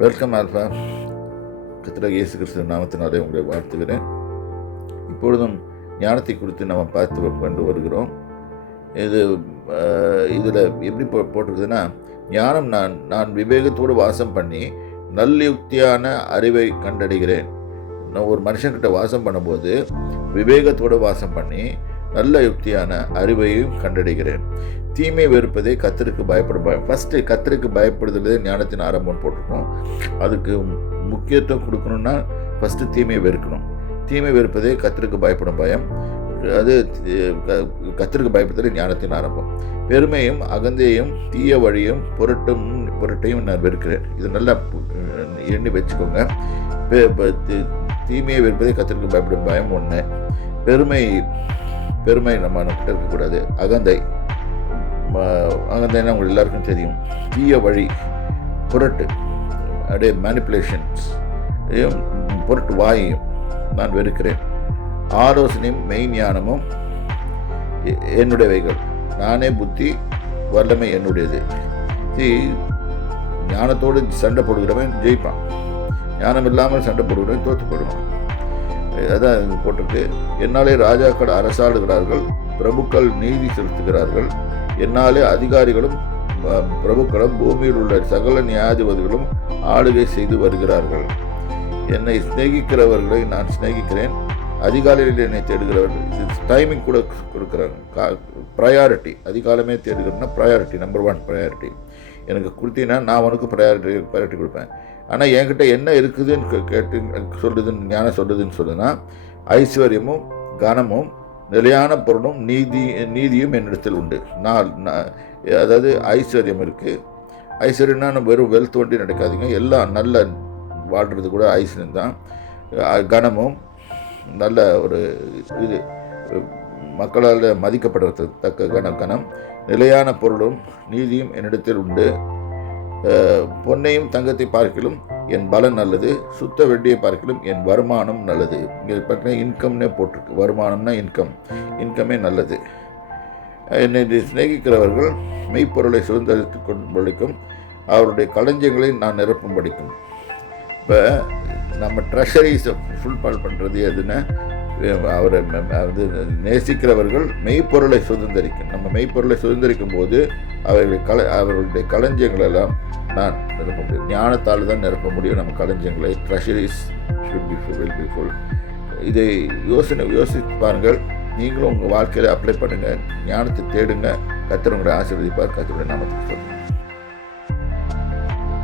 Welcome alpha. கர்த்தராகிய இயேசு கிறிஸ்துவின் நாமத்தினாலே உங்களை வாழ்த்துகிறேன். இப்பொழுதும் ஞானத்தை குறித்து நம்ம பார்த்து கொண்டு வருகிறோம். இதில் எப்படி போட்டிருக்குதுன்னா, ஞானம் நான் விவேகத்தோடு வாசம் பண்ணி நல்லயுக்தியான அறிவை கண்டடைகிறேன். நான் ஒரு மனுஷன்கிட்ட வாசம் பண்ணும்போது விவேகத்தோடு வாசம் பண்ணி நல்ல யுக்தியான அறிவையும் கண்டடைகிறேன். தீமை வெறுப்பதே கர்த்தருக்கு பயப்படும் பயம். ஃபஸ்ட்டு கர்த்தருக்கு பயப்படுதலே ஞானத்தின் ஆரம்பம் போட்டிருக்கோம். அதுக்கு முக்கியத்துவம் கொடுக்கணும்னா ஃபஸ்ட்டு தீமையை வெறுக்கணும். தீமை வெறுப்பதே கர்த்தருக்கு பயப்படும் பயம். அது கர்த்தருக்கு பயப்படுதலே ஞானத்தின் ஆரம்பம். பெருமையும் அகந்தையும் தீய வழியும் பொருட்டையும் நான் வெறுக்கிறேன். இது நல்லா எண்ணி வச்சுக்கோங்க. தீமையை வெறுப்பதே கர்த்தருக்கு பயப்படும் பயம் ஒன்று. பெருமை நம்ம கிட்ட இருக்கக்கூடாது. அகந்தைன்னா உங்களுக்கு எல்லாருக்கும் தெரியும். தீய வழி, பொருட்டு, அப்படியே மேனிப்புலேஷன்ஸ், பொருட்டு வாயையும் நான் வெறுக்கிறேன். ஆலோசனையும் மெய் ஞானமும் என்னுடையவைகள். நானே புத்தி, வல்லமை என்னுடையது. ஞானத்தோடு சண்டை போடுகிறவன் ஜெயிப்பான். ஞானம் இல்லாமல் சண்டை போடுகிறவன் தோற்று போடுவான். அதான் இது போட்டிருக்கு. என்னாலே ராஜாக்கள் அரசாளுகிறார்கள், பிரபுக்கள் நீதி செலுத்துகிறார்கள். என்னாலே அதிகாரிகளும் பிரபுக்களும் பூமியில் உள்ள சகல நியாயாதிபதிகளும் ஆளுகை செய்து வருகிறார்கள். என்னை சிநேகிக்கிறவர்களை நான் சிநேகிக்கிறேன். அதிகாலையில் என்னை தேடுகிறவர்கள் டைமிங் கூட கொடுக்குறாங்க. ப்ரையாரிட்டி, அதிகாலமே தேடுகிறேன்னா ப்ரையாரிட்டி, நம்பர் 1 ப்ரையாரிட்டி. எனக்கு கொடுத்தீங்கன்னா நான் உனக்கு ப்ரையாரிட்டி கொடுப்பேன். ஆனால் என்கிட்ட என்ன இருக்குதுன்னு கேட்டு சொல்லுதுன்னு ஞானம் சொல்லுதுன்னு சொல்லுன்னா, ஐஸ்வர்யமும் கனமும் நிலையான பொருளும் நீதியும் என்னிடத்தில் உண்டு. அதாவது ஐஸ்வர்யம் இருக்குது. ஐஸ்வர்யம்னா நம்ம வெறும் வெல்த் ஒண்டி நடக்காதீங்க. எல்லாம் நல்ல வாழ்கிறது கூட ஐஸ்வர்யம் தான். கனமும் நல்ல ஒரு இது மக்களால் மதிக்கப்படுறதுக்கு கனம். நிலையான பொருளும் நீதியும் என்னிடத்தில் உண்டு. பொன்னையும் தங்கத்தை பார்க்கிலும் என் பலன் நல்லது, சுத்த வெள்ளியை பார்க்கிலும் என் வருமானம் நல்லது. இங்கே பார்த்தீங்கன்னா இன்கம்னே போட்டிருக்கு. வருமானம்னா இன்கமே நல்லது. என்னை சிநேகிக்கிறவர்கள் மெய்ப்பொருளை சுதந்திரித்து கொள்ளும்படிக்கும் அவருடைய களஞ்சியங்களை நான் நிரப்பும்படிக்கும். இப்போ நம்ம ட்ரெஷரிஸை ஃபுல்ஃபால் பண்ணுறது எதுன்னா, அவரை நேசிக்கிறவர்கள் மெய்ப்பொருளை சுதந்திரிக்கும். நம்ம மெய்ப்பொருளை சுதந்திரிக்கும் போது அவர்களுடைய களஞ்சியங்களெல்லாம் நான் நிரப்ப முடியும். ஞானத்தால் தான் நிரப்ப முடியும் நம்ம களஞ்சியங்களை. Treasuries should be full. இதை யோசித்து பாருங்கள். நீங்களும் உங்கள் வாழ்க்கையில் அப்ளை பண்ணுங்கள். ஞானத்தை தேடுங்க. கர்த்தர் உங்களை ஆசீர்வதிப்பார். கர்த்தருடைய நாமத்துக்கு சொல்லுங்கள்.